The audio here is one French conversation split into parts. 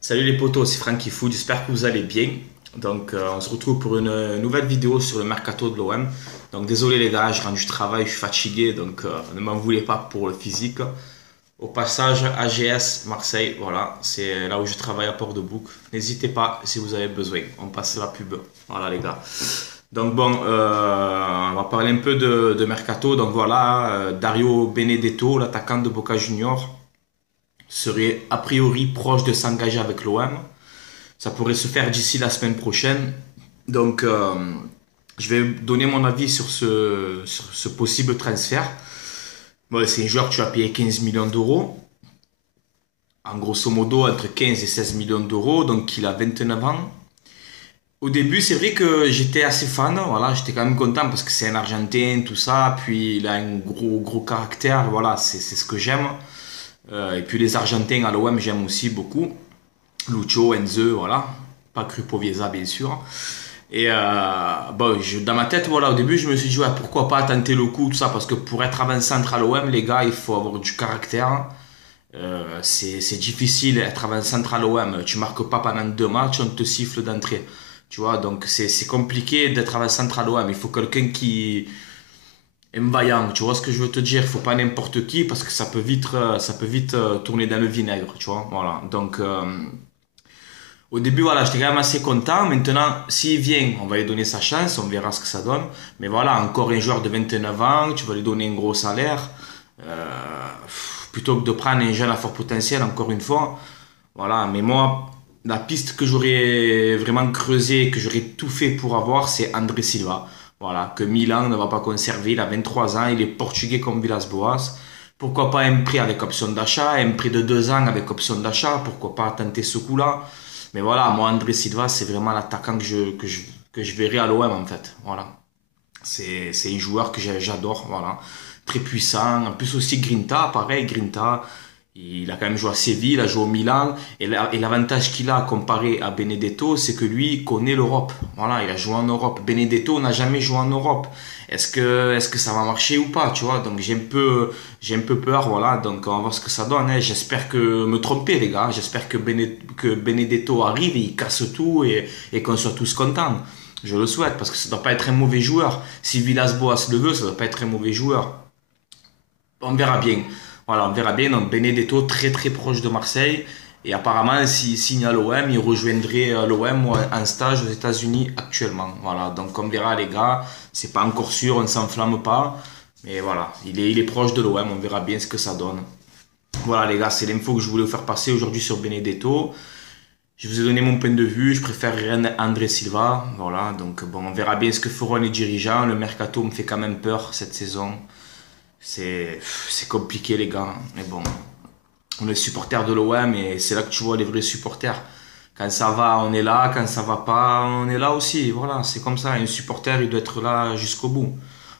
Salut les potos, c'est Francky Foot, j'espère que vous allez bien. On se retrouve pour une nouvelle vidéo sur le mercato de l'OM. Donc désolé les gars, je rentre du travail, je suis fatigué, ne m'en voulez pas pour le physique. Au passage, AGS Marseille, voilà, c'est là où je travaille à Port-de-Bouc. N'hésitez pas si vous avez besoin, on passe la pub. Voilà les gars. On va parler un peu de mercato. Dario Benedetto, l'attaquant de Boca Juniors, serait a priori proche de s'engager avec l'OM. Ça pourrait se faire d'ici la semaine prochaine. Donc, euh, je vais donner mon avis sur ce possible transfert. Bon, c'est un joueur que tu vas payer 15 millions d'euros. En grosso modo, entre 15 et 16 millions d'euros. Donc, il a 29 ans. Au début, c'est vrai que j'étais assez fan. Voilà, j'étais quand même content parce que c'est un Argentin, tout ça. Puis, il a un gros caractère. Voilà, c'est ce que j'aime. Et puis, les Argentins à l'OM, j'aime aussi beaucoup. Lucho, Enzo, voilà. Pas Crupoviesa, bien sûr. Dans ma tête, voilà, au début, je me suis dit, ouais, pourquoi pas tenter le coup, tout ça, parce que pour être avant-centre à l'OM, les gars, il faut avoir du caractère. C'est difficile d'être avant-centre à l'OM. Tu marques pas pendant 2 matchs, on te siffle d'entrée. Tu vois, donc c'est compliqué d'être avant-centre à l'OM. Il faut quelqu'un qui est vaillant, tu vois ce que je veux te dire. Il faut pas n'importe qui, parce que ça peut vite tourner dans le vinaigre, tu vois. Voilà, au début, voilà, j'étais quand même assez content. Maintenant, s'il vient, on va lui donner sa chance, on verra ce que ça donne. Mais voilà, encore un joueur de 29 ans, tu vas lui donner un gros salaire. Plutôt que de prendre un jeune à fort potentiel, encore une fois. Voilà, mais moi, la piste que j'aurais vraiment creusée, que j'aurais tout fait pour avoir, c'est André Silva. Voilà, que Milan ne va pas conserver. Il a 23 ans, il est portugais comme Villas-Boas. Pourquoi pas un prix avec option d'achat, un prix de 2 ans avec option d'achat, pourquoi pas tenter ce coup-là. Mais voilà, moi, André Silva, c'est vraiment l'attaquant que je verrai à l'OM, en fait. Voilà. C'est un joueur que j'adore, voilà. Très puissant. En plus aussi Grinta, pareil, Grinta, il a quand même joué à Séville, il a joué au Milan. Et l'avantage qu'il a comparé à Benedetto, c'est que lui connaît l'Europe. Voilà, il a joué en Europe. Benedetto n'a jamais joué en Europe. Est-ce que ça va marcher ou pas, tu vois? Donc j'ai un peu peur, voilà. Donc on va voir ce que ça donne, hein. J'espère que me tromper, les gars. J'espère que Benedetto arrive et il casse tout et qu'on soit tous contents. Je le souhaite parce que ça doit pas être un mauvais joueur. Si Villas-Boas le veut, ça doit pas être un mauvais joueur. On verra bien. Voilà, on verra bien. Donc Benedetto très proche de Marseille. Et apparemment, s'il signe à l'OM, il rejoindrait l'OM en stage aux États-Unis actuellement. Voilà, donc on verra les gars. C'est pas encore sûr, on ne s'enflamme pas. Mais voilà, il est proche de l'OM, on verra bien ce que ça donne. Voilà les gars, c'est l'info que je voulais vous faire passer aujourd'hui sur Benedetto. Je vous ai donné mon point de vue, je préfère André Silva. Voilà, donc bon, on verra bien ce que feront les dirigeants. Le mercato me fait quand même peur cette saison. C'est compliqué les gars. Mais bon, on est supporters de l'OM et c'est là que tu vois les vrais supporters. Quand ça va, on est là. Quand ça va pas, on est là aussi. Voilà, c'est comme ça. Un supporter, il doit être là jusqu'au bout.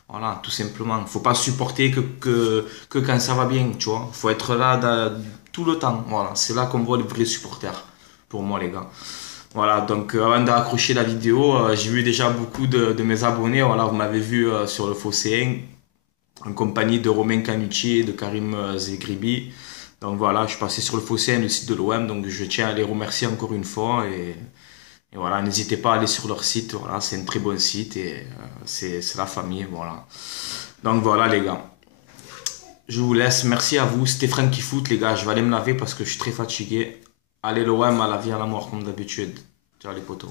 Voilà, tout simplement. Faut pas supporter que quand ça va bien, tu vois. Faut être là tout le temps. Voilà, c'est là qu'on voit les vrais supporters. Pour moi, les gars. Voilà, avant d'accrocher la vidéo, j'ai vu déjà beaucoup de mes abonnés. Voilà, vous m'avez vu sur le Phocéen en compagnie de Romain Canucci et de Karim Zegribi. Donc voilà, je suis passé sur le Phocéen, le site de l'OM. Donc je tiens à les remercier encore une fois. Et voilà, n'hésitez pas à aller sur leur site. Voilà, c'est un très bon site et c'est la famille. Voilà. Donc voilà, les gars. Je vous laisse. Merci à vous. C'était Francky Foot, les gars. Je vais aller me laver parce que je suis très fatigué. Allez, l'OM à la vie, à la mort, comme d'habitude. Ciao, les potos.